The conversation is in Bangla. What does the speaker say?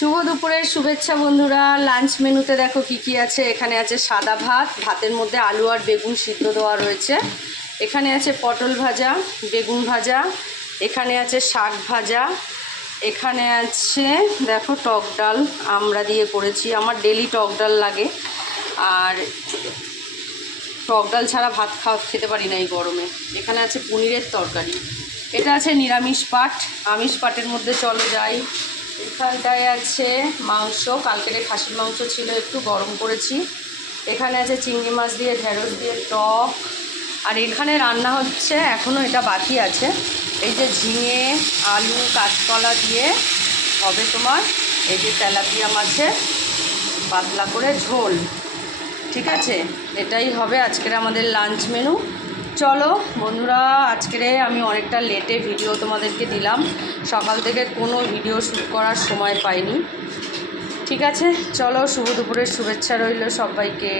শুভ দুপুরের শুভেচ্ছা বন্ধুরা। লাঞ্চ মেনুতে দেখো কি কি আছে। এখানে আছে সাদা ভাত, ভাতের মধ্যে আলু আর বেগুন সিদ্ধ দেওয়া রয়েছে। এখানে আছে পটল ভাজা, বেগুন ভাজা, এখানে আছে শাক ভাজা, এখানে আছে দেখো টক ডাল আমরা দিয়ে করেছি, আমার ডেলি টক ডাল লাগে। আর টক ডাল ছাড়া ভাত খেতে পারি না এই গরমে। এখানে আছে পনিরের তরকারি। এটা আছে নিরামিষ পাট, আমিষ পাটের মধ্যে চলো যাই। এখানটায় আছে মাংস, কালকের খাসির মাংস ছিল, একটু গরম করেছি। এখানে আছে চিংড়ি মাছ দিয়ে ঢেঁড়স দিয়ে টক। আর এখানে রান্না হচ্ছে, এখনও এটা বাকি আছে, এই যে ঝিঙে আলু কাঁচকলা দিয়ে হবে তোমার এই যে তেলাপিয়া মাছের পাতলা করে ঝোল। ঠিক আছে, এটাই হবে আজকের আমাদের লাঞ্চ মেনু। চলো বন্ধুরা, আজকের আমি অনেকটা লেটে ভিডিও তোমাদেরকে দিলাম, সকাল থেকে কোনো ভিডিও শ্যুট করার সময় পাইনি। ঠিক আছে, চলো শুভ দুপুরের শুভেচ্ছা রইল সবাইকে।